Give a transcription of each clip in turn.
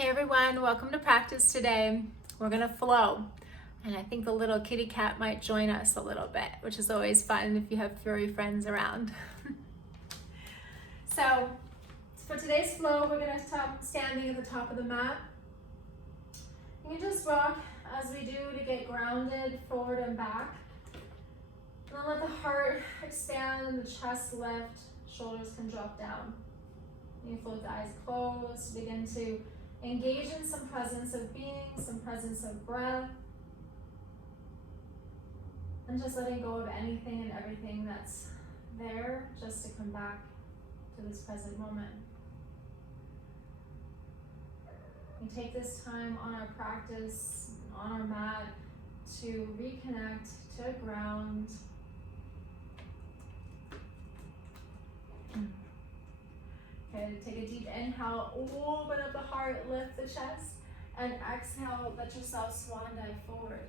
Hey everyone, welcome to practice today. We're gonna flow, and I think the little kitty cat might join us a little bit, which is always fun if you have furry friends around. So for today's flow, we're gonna stop standing at the top of the mat. You can just rock as we do to get grounded forward and back. And then let the heart expand, the chest lift, shoulders can drop down. You can float the eyes closed, begin to engage in some presence of being, some presence of breath, and just letting go of anything and everything that's there, just to come back to this present moment. We take this time on our practice, on our mat, to reconnect, to ground. Okay, take a deep inhale, open up the heart, lift the chest, and exhale, let yourself swan dive forward.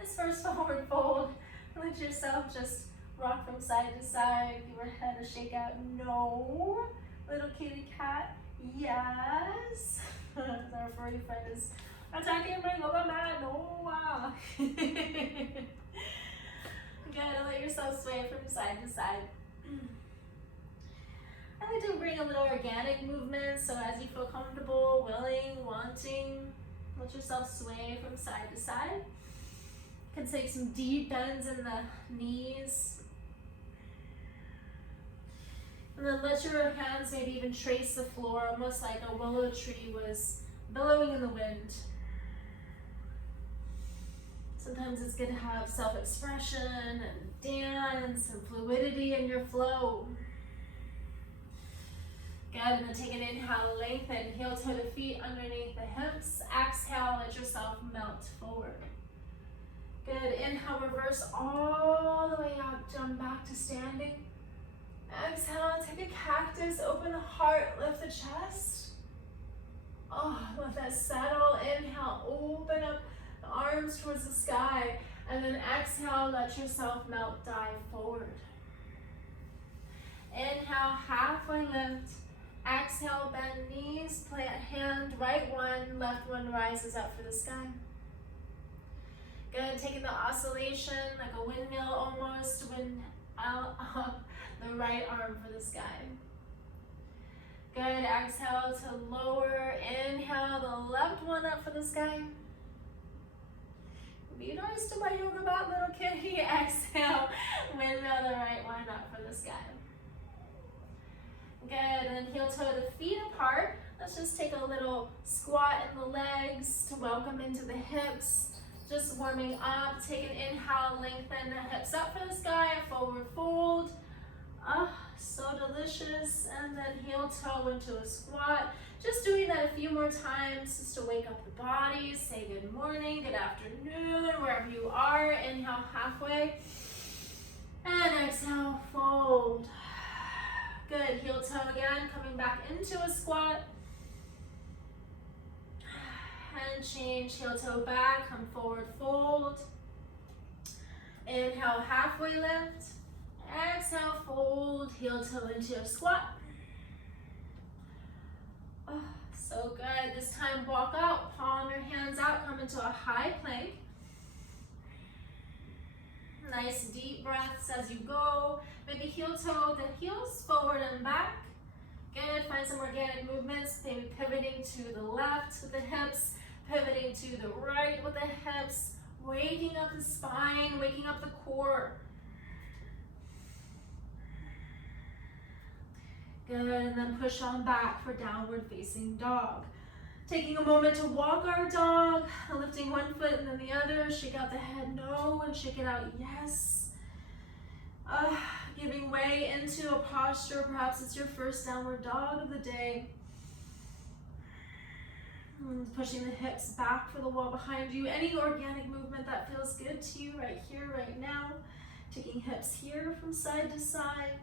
This first forward fold, let yourself just rock from side to side, give your head a shake out, no. Little kitty cat, yes. Our furry friend is attacking my yoga mat, no. Good, let yourself sway from side to side. I like to bring a little organic movement, so as you feel comfortable, willing, wanting, let yourself sway from side to side. You can take some deep bends in the knees. And then let your hands maybe even trace the floor, almost like a willow tree was billowing in the wind. Sometimes it's good to have self-expression and dance and fluidity in your flow. Good, and then take an inhale, lengthen, heel toe the feet underneath the hips. Exhale, let yourself melt forward. Good, inhale, reverse all the way up, jump back to standing. Exhale, take a cactus, open the heart, lift the chest. Oh, let that settle. Inhale, open up the arms towards the sky. And then exhale, let yourself melt, dive forward. Inhale, halfway lift. Exhale, bend knees, plant hand, right one, left one rises up for the sky. Good, taking the oscillation like a windmill almost, wind out up the right arm for the sky. Good, exhale to lower, inhale the left one up for the sky. Be nice to my yoga mat, little kitty. Exhale, windmill the right one up for the sky. Good, and then heel toe the feet apart. Let's just take a little squat in the legs to welcome into the hips. Just warming up. Take an inhale, lengthen the hips up for the sky, forward fold. So delicious. And then heel toe into a squat. Just doing that a few more times just to wake up the body. Say good morning, good afternoon, wherever you are. Inhale halfway. And exhale, fold. Good, heel toe again, coming back into a squat. And change, heel toe back, come forward, fold. Inhale, halfway lift. Exhale, fold, heel toe into a squat. Oh, so good. This time walk out, palm your hands out, come into a high plank. Nice deep breaths as you go. Maybe heel toe the heels forward and back. Good, find some organic movements. Maybe pivoting to the left with the hips, pivoting to the right with the hips, waking up the spine, waking up the core. Good, and then push on back for downward facing dog. Taking a moment to walk our dog, lifting one foot and then the other, shake out the head, no, and shake it out, yes. Giving way into a posture, perhaps it's your first downward dog of the day. Pushing the hips back for the wall behind you. Any organic movement that feels good to you right here, right now. Taking hips here from side to side.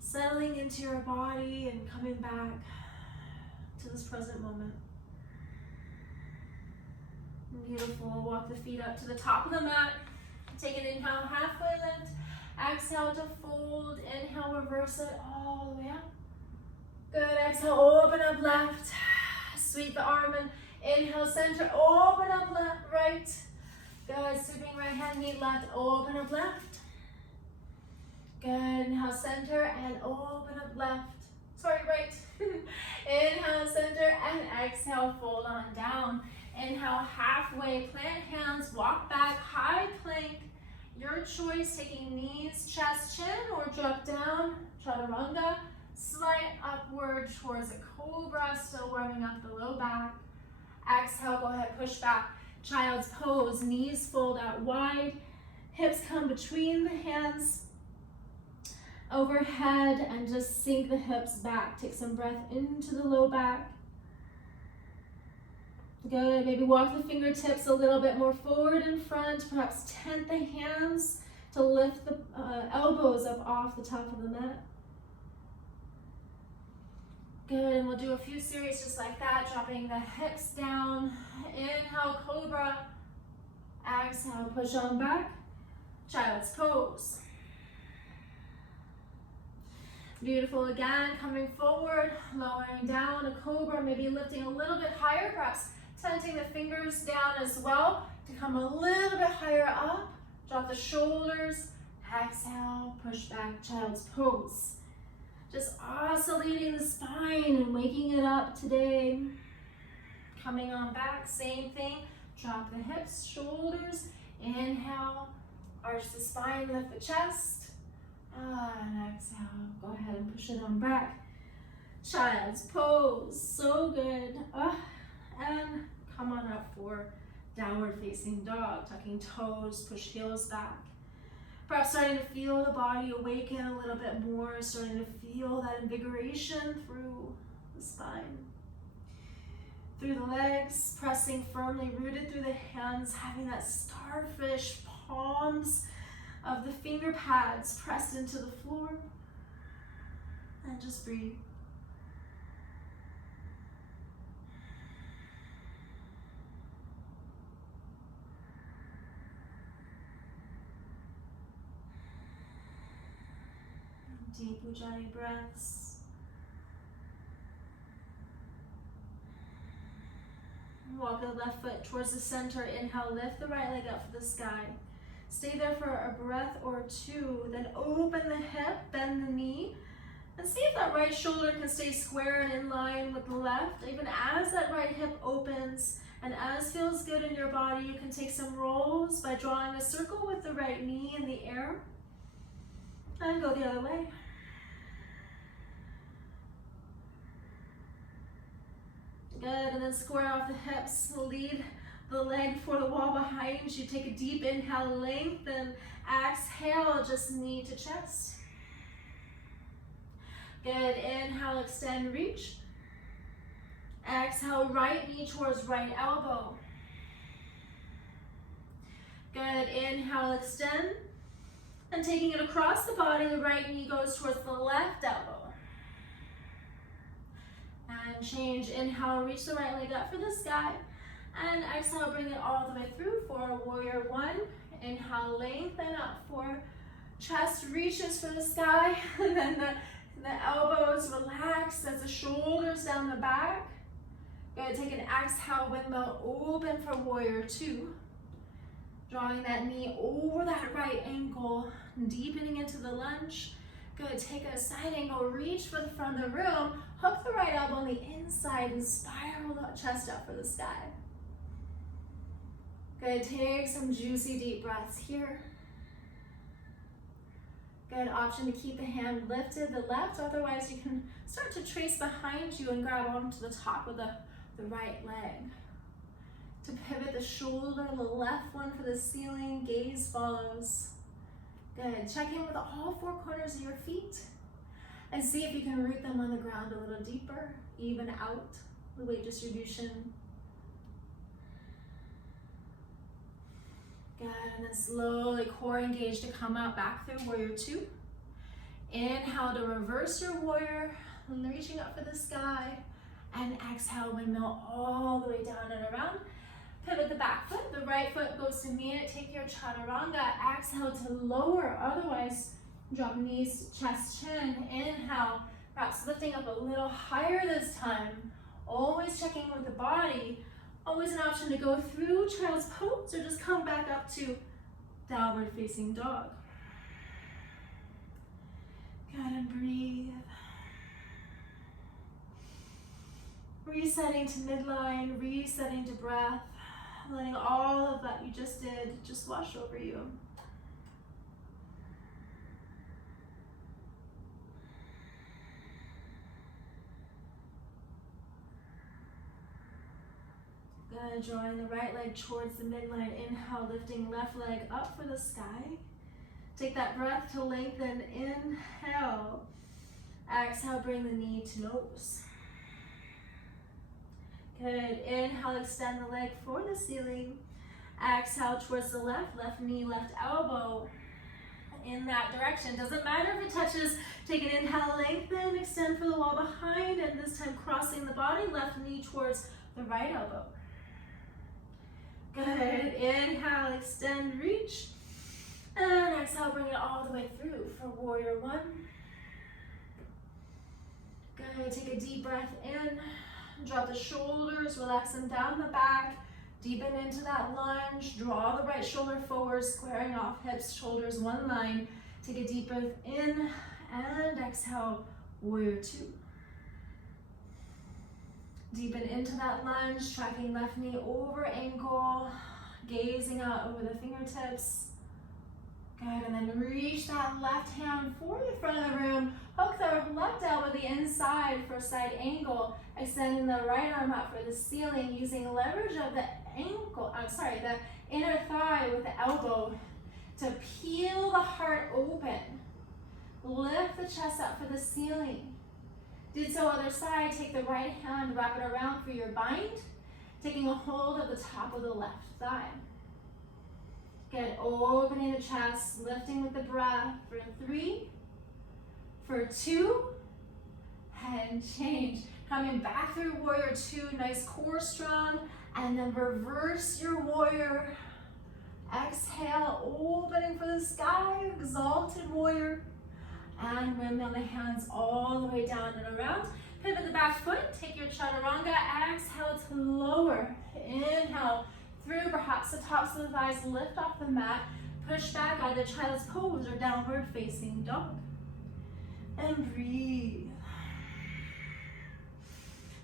Settling into your body and coming back to this present moment. Beautiful. Walk the feet up to the top of the mat. Take an inhale, halfway lift. Exhale to fold. Inhale, reverse it all the way up. Good. Exhale, open up left. Sweep the arm and inhale, center, open up left, right. Good, sweeping right hand, meet left, open up left. Good, inhale, center, and open up left. Sorry, right. Inhale, center, and exhale, fold on down. Inhale, halfway, plant hands, walk back, high plank. Your choice, taking knees, chest, chin, or drop down, chaturanga. Slight upward towards a cobra, still warming up the low back. Exhale, go ahead, push back. Child's pose, knees fold out wide. Hips come between the hands. Overhead, and just sink the hips back. Take some breath into the low back. Good, maybe walk the fingertips a little bit more forward in front. Perhaps tent the hands to lift the elbows up off the top of the mat. Good, and we'll do a few series just like that, dropping the hips down. Inhale, cobra. Exhale, push on back. Child's pose. Beautiful again, coming forward, lowering down, a cobra, maybe lifting a little bit higher, perhaps tenting the fingers down as well to come a little bit higher up. Drop the shoulders, exhale, push back, child's pose. Just oscillating the spine and waking it up today. Coming on back, same thing, drop the hips, shoulders, inhale, arch the spine, lift the chest. And exhale, go ahead and push it on back. Child's pose, so good. And come on up for downward facing dog, tucking toes, push heels back. Perhaps starting to feel the body awaken a little bit more, starting to feel that invigoration through the spine. Through the legs, pressing firmly, rooted through the hands, having that starfish palms of the finger pads pressed into the floor, and just breathe. Deep Ujjayi breaths. Walk the left foot towards the center. Inhale, lift the right leg up for the sky. Stay there for a breath or two, then open the hip, bend the knee, and see if that right shoulder can stay square and in line with the left. Even as that right hip opens, and as feels good in your body, you can take some rolls by drawing a circle with the right knee in the air, and go the other way. Good, and then square off the hips, lead the leg for the wall behind you. Take a deep inhale, lengthen. Exhale, just knee to chest. Good, inhale, extend, reach. Exhale, right knee towards right elbow. Good, inhale, extend. And taking it across the body, the right knee goes towards the left elbow. And change, inhale, reach the right leg up for the sky. And exhale, bring it all the way through for warrior one. Inhale, lengthen up for chest reaches for the sky. And then the elbows relax as the shoulders down the back. Good, take an exhale, windmill, open for warrior two. Drawing that knee over that right ankle, deepening into the lunge. Good, take a side angle, reach for the front of the room. Hook the right elbow on the inside and spiral the chest up for the sky. Good, take some juicy deep breaths here. Good, option to keep the hand lifted, the left, otherwise you can start to trace behind you and grab onto the top of the right leg. To pivot the shoulder, the left one for the ceiling, gaze follows. Good, check in with all four corners of your feet and see if you can root them on the ground a little deeper, even out the weight distribution. Good, and then slowly core engage to come out back through warrior two. Inhale to reverse your warrior, reaching up for the sky. And exhale, windmill all the way down and around. Pivot the back foot, the right foot goes to meet it. Take your chaturanga, exhale to lower, otherwise drop knees, chest, chin. Inhale, perhaps lifting up a little higher this time. Always checking with the body. Always an option to go through child's pose or just come back up to downward facing dog. Good, and breathe. Resetting to midline, resetting to breath, letting all of that you just did just wash over you. Good, drawing the right leg towards the midline. Inhale, lifting left leg up for the sky. Take that breath to lengthen. Inhale. Exhale, bring the knee to nose. Good. Inhale, extend the leg for the ceiling. Exhale towards the left knee, left elbow in that direction. Doesn't matter if it touches. Take an inhale, lengthen, extend for the wall behind, and this time crossing the body, left knee towards the right elbow. Good. Inhale, extend, reach. And exhale, bring it all the way through for warrior one. Good. Take a deep breath in. Drop the shoulders, relax them down the back. Deepen into that lunge. Draw the right shoulder forward, squaring off hips, shoulders, one line. Take a deep breath in and exhale, warrior two. Deepen into that lunge, tracking left knee over ankle, gazing out over the fingertips. Good, and then reach that left hand for the front of the room. Hook the left elbow the inside for side angle. Extending the right arm out for the ceiling, using leverage of the the inner thigh with the elbow to peel the heart open. Lift the chest up for the ceiling. Did so other side. Take the right hand, wrap it around for your bind, taking a hold of the top of the left thigh. Good, opening the chest, lifting with the breath for 3, for 2, and change. Coming back through warrior two, nice core strong, and then reverse your warrior. Exhale, opening for the sky, exalted warrior. And windmill the hands all the way down and around. Pivot the back foot, take your chaturanga, exhale to lower. Inhale, through perhaps the tops of the thighs, lift off the mat, push back either child's pose or downward facing dog. And breathe.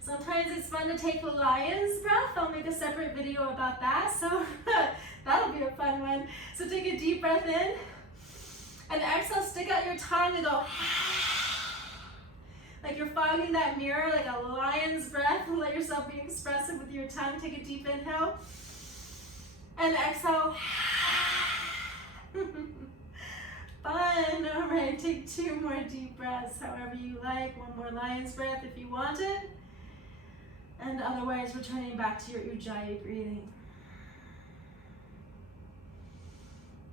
Sometimes it's fun to take the lion's breath. I'll make a separate video about that, so that'll be a fun one. So take a deep breath in, and exhale, stick out your tongue and go like you're fogging that mirror, like a lion's breath. Let yourself be expressive with your tongue. Take a deep inhale, and exhale. Fun. All right, take 2 more deep breaths, however you like. 1 more lion's breath if you want it. And otherwise, returning back to your Ujjayi breathing.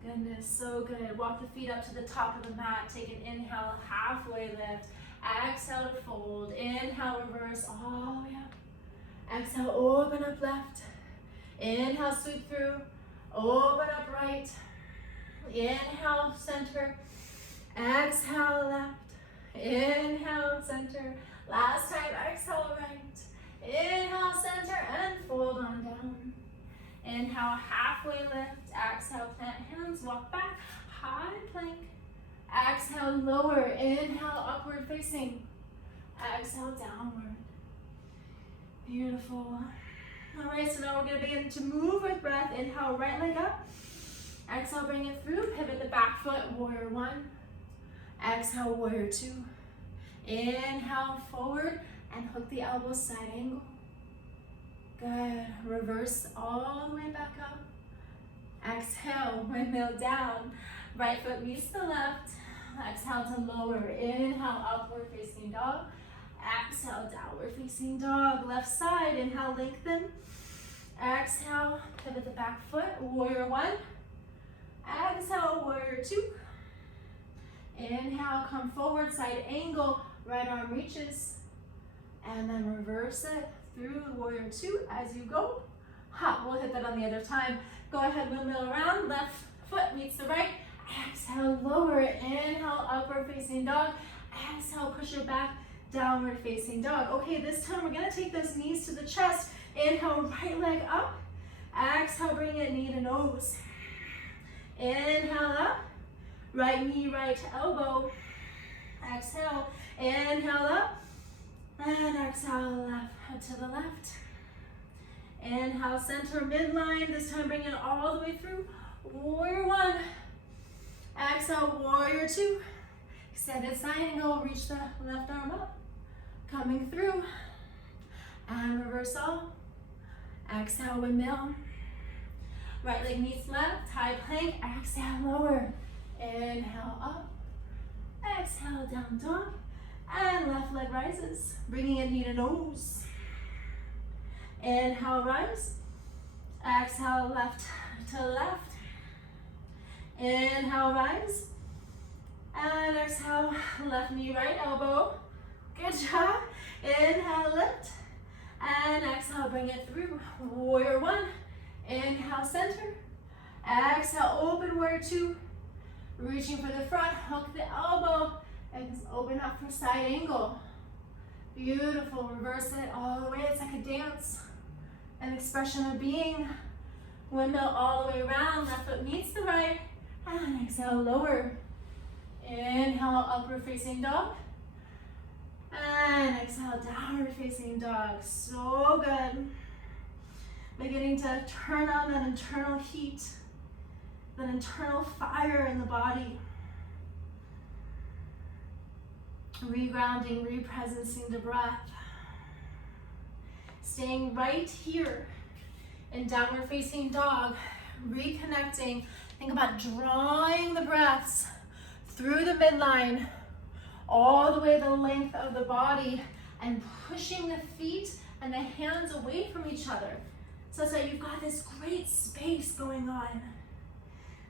Goodness, so good. Walk the feet up to the top of the mat. Take an inhale, halfway lift. Exhale to fold. Inhale, reverse all the way up. Exhale, open up left. Inhale, sweep through. Open up right. Inhale, center. Exhale, left. Inhale, center. Last time, exhale, right. Inhale, center, and fold on down. Inhale, halfway lift. Exhale, plant hands, walk back. High plank. Exhale, lower. Inhale, upward facing. Exhale, downward. Beautiful. All right, so now we're going to begin to move with breath. Inhale, right leg up. Exhale, bring it through. Pivot the back foot, warrior one. Exhale, warrior two. Inhale, forward, and hook the elbows, side angle. Good. Reverse all the way back up. Exhale, windmill down. Right foot meets the left. Exhale to lower. Inhale, upward facing dog. Exhale, downward facing dog. Left side, inhale, lengthen. Exhale, pivot the back foot, warrior one. Exhale, warrior two. Inhale, come forward, side angle, right arm reaches. And then reverse it through warrior two as you go. We'll hit that on the other time. Go ahead, windmill around, left foot meets the right. Exhale, lower, inhale, upward facing dog. Exhale, push it back downward facing dog. Okay, this time we're gonna take those knees to the chest. Inhale, right leg up. Exhale, bring it knee to nose. Inhale up. Right knee, right elbow. Exhale, inhale up. And exhale, left to the left. Inhale, center midline. This time bring it all the way through. Warrior one. Exhale, warrior two. Extended side angle, reach the left arm up. Coming through. And reversal. Exhale, windmill. Right leg meets left, high plank. Exhale, lower. Inhale, up. Exhale, down dog. And left leg rises, bringing it knee to nose. Inhale, rise. Exhale, left to left. Inhale, rise. And exhale, left knee, right elbow. Good job. Inhale, lift. And exhale, bring it through. Warrior one. Inhale, center. Exhale, open, warrior two. Reaching for the front, hook the elbow. And open up for side angle. Beautiful, reverse it all the way. It's like a dance, an expression of being. Windmill all the way around, left foot meets the right. And exhale, lower. Inhale, upward facing dog. And exhale, downward facing dog. So good. Beginning to turn on that internal heat, that internal fire in the body. Regrounding, represencing the breath. Staying right here in downward facing dog. Reconnecting. Think about drawing the breaths through the midline, all the way the length of the body, and pushing the feet and the hands away from each other, so that you've got this great space going on,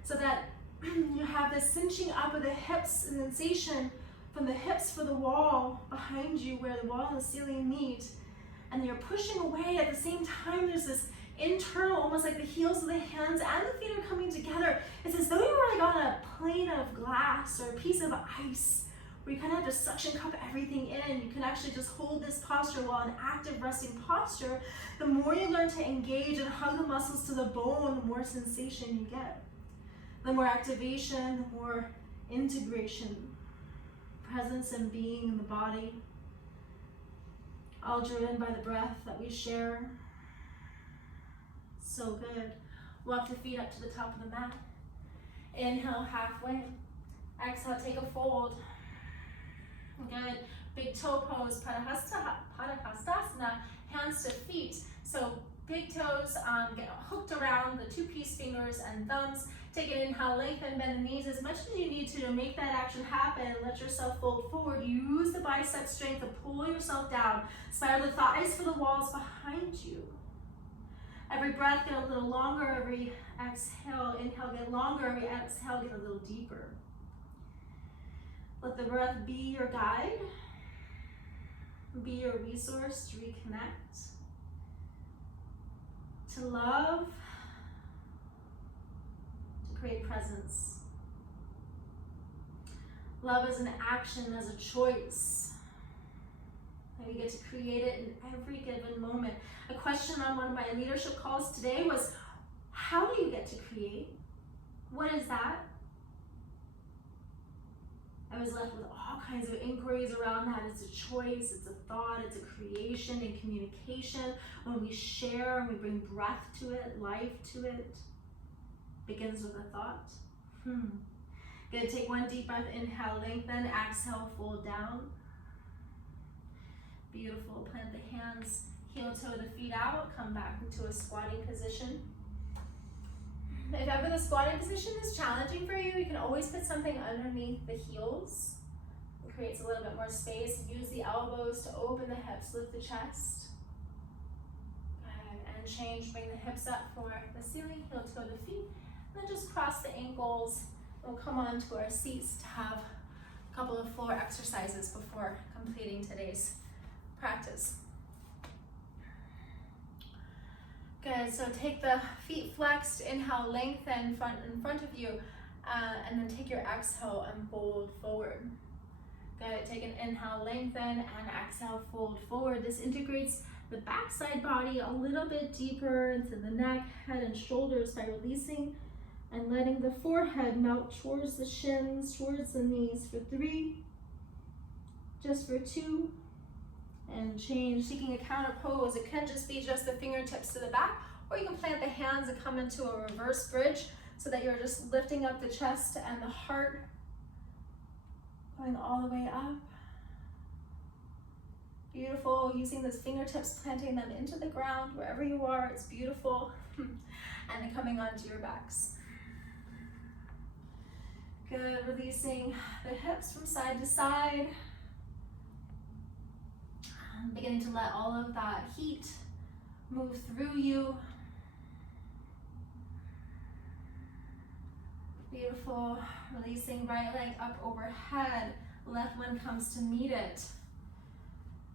so that you have this cinching up of the hips and sensation from the hips for the wall behind you, where the wall and the ceiling meet, and you're pushing away. At the same time, there's this internal, almost like the heels of the hands and the feet are coming together. It's as though you were like on a plane of glass or a piece of ice, where you kind of have to suction cup everything in. You can actually just hold this posture while in active resting posture. The more you learn to engage and hug the muscles to the bone, the more sensation you get. The more activation, the more integration, presence and being in the body, all driven by the breath that we share. So good. Walk the feet up to the top of the mat. Inhale, halfway. Exhale, take a fold. Good. Big toe pose, Padahastasana, hands to feet. So big toes get hooked around the two-piece fingers and thumbs. Take an inhale, lengthen, bend the knees as much as you need to make that action happen. Let yourself fold forward. Use the bicep strength to pull yourself down. Spiral the thighs for the walls behind you. Every breath, get a little longer. Every exhale, inhale, get longer. Every exhale, get a little deeper. Let the breath be your guide, be your resource to reconnect, to love, to create presence. Love is an action, as a choice. And we get to create it in every given moment. A question on one of my leadership calls today was, how do you get to create? What is that? I was left with all kinds of inquiries around that. It's a choice, it's a thought, it's a creation and communication. When we share and we bring breath to it, life to it, begins with a thought. Gonna take one deep breath, inhale, lengthen, exhale, fold down. Beautiful, plant the hands, heel toe the feet out, come back into a squatting position. If ever the squatting position is challenging for you, you can always put something underneath the heels. It creates a little bit more space. Use the elbows to open the hips, lift the chest. And change, bring the hips up for the ceiling, heel toe the feet. And then just cross the ankles. We'll come on to our seats to have a couple of floor exercises before completing today's practice. Good, so take the feet flexed, inhale, lengthen in front of you, and then take your exhale and fold forward. Good, Good, take an inhale, lengthen, and exhale, fold forward. This integrates the backside body a little bit deeper into the neck, head, and shoulders by releasing and letting the forehead melt towards the shins, towards the knees for 3, just for 2, and change, taking a counter pose. It can just be just the fingertips to the back, or you can plant the hands and come into a reverse bridge so that you're just lifting up the chest and the heart, going all the way up. Beautiful, using those fingertips, planting them into the ground, wherever you are, it's beautiful. And then coming onto your backs. Good, releasing the hips from side to side. Beginning to let all of that heat move through you. Beautiful, releasing right leg up overhead, left one comes to meet it.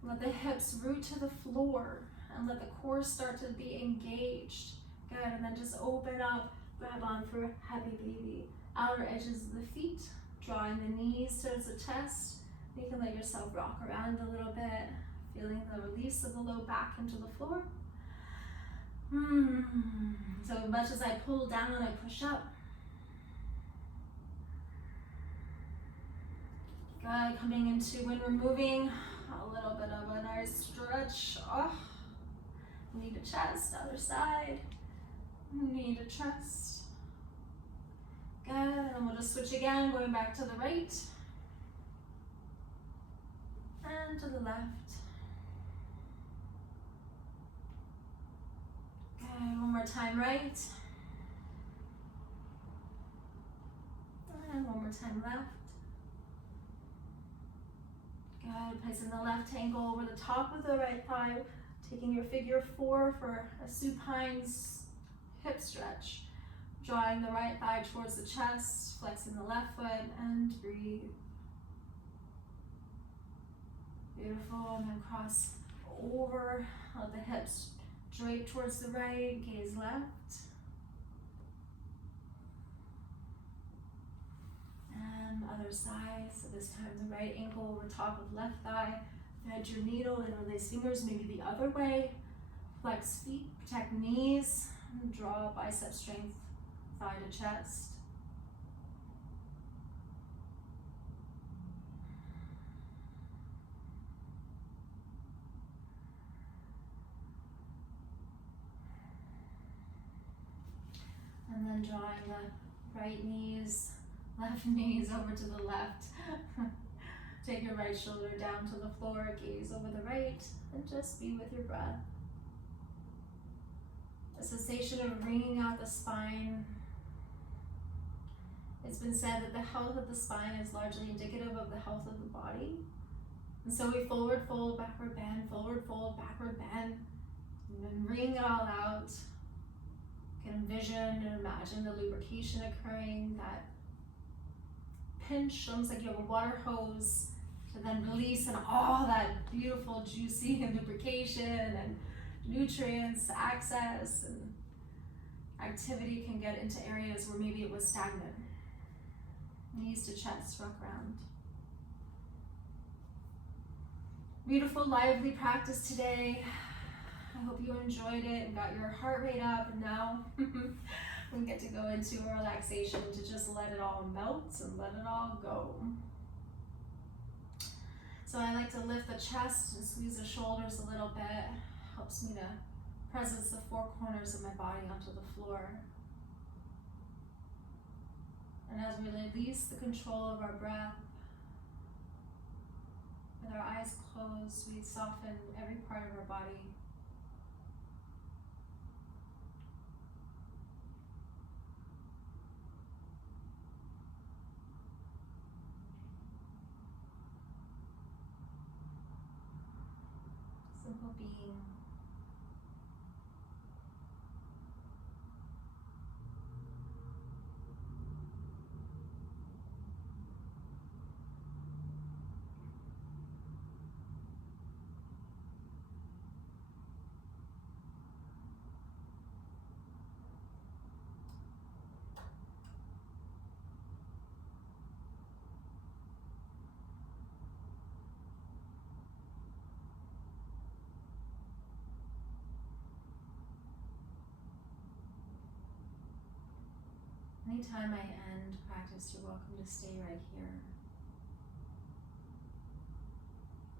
Let the hips root to the floor and let the core start to be engaged. Good, and then just open up, grab on for heavy baby. Outer edges of the feet, drawing the knees towards the chest. You can let yourself rock around a little bit, feeling the release of the low back into the floor. So as much as I pull down, I push up. Good, coming into when we're moving, a little bit of a nice stretch. Knee to chest, other side. Knee to chest. Good, and then we'll just switch again, going back to the right. And to the left. Good, one more time right. And one more time left. Good, placing the left ankle over the top of the right thigh, taking your figure 4 for a supine hip stretch. Drawing the right thigh towards the chest, flexing the left foot, and breathe. Beautiful, and then cross over, let the hips drape towards the right, gaze left. And other side, so this time the right ankle over top of left thigh. Thread your needle and release fingers, maybe the other way. Flex feet, protect knees, and draw bicep strength, thigh to chest. And then drawing the right knees, left knees over to the left. Take your right shoulder down to the floor, gaze over the right, and just be with your breath. A sensation of wringing out the spine. It's been said that the health of the spine is largely indicative of the health of the body. And so we forward fold, backward bend, forward fold, backward bend, and then wring it all out. You can envision and imagine the lubrication occurring, that pinch, almost like you have a water hose, to then release, and all that beautiful, juicy lubrication and nutrients, access, and activity can get into areas where maybe it was stagnant. Knees to chest, rock around. Beautiful, lively practice today. I hope you enjoyed it and got your heart rate up, and now we get to go into a relaxation to just let it all melt and let it all go. So I like to lift the chest and squeeze the shoulders a little bit. Helps me to presence the 4 corners of my body onto the floor. And as we release the control of our breath, with our eyes closed, we soften every part of our body. Simple being. Anytime I end practice, you're welcome to stay right here.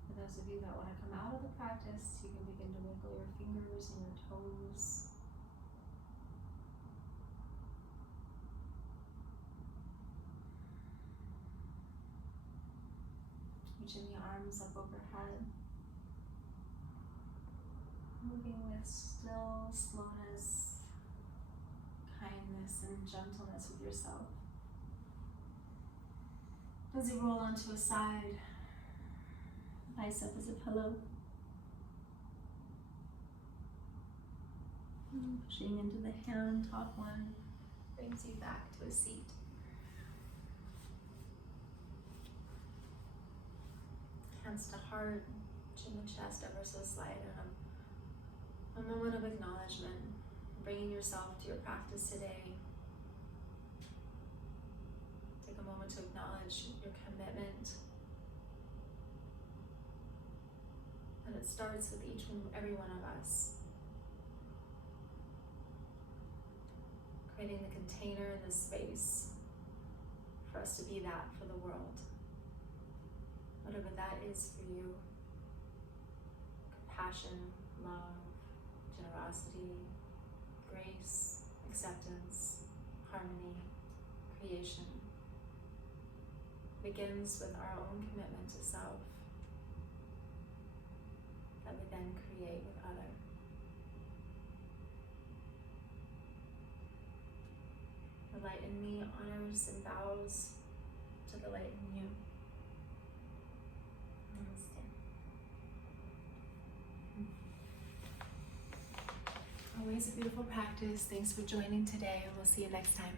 For those of you that want to come out of the practice, you can begin to wiggle your fingers and your toes. Reaching the arms up overhead. Moving with still slowness, kindness, and gentleness with yourself. As you roll onto a side, bicep as a pillow. Pushing into the hand, top one, brings you back to a seat. Hands to heart, chin to chest, ever so slight, and a moment of acknowledgement, bringing yourself to your practice today. Take a moment to acknowledge your commitment. And it starts with every one of us. Creating the container and the space for us to be that for the world. Whatever that is for you. Compassion, love, generosity, grace, acceptance, harmony, creation. Begins with our own commitment to self that we then create with other. The light in me honors and bows to the light in you. Namaste. Always a beautiful practice. Thanks for joining today, and we'll see you next time.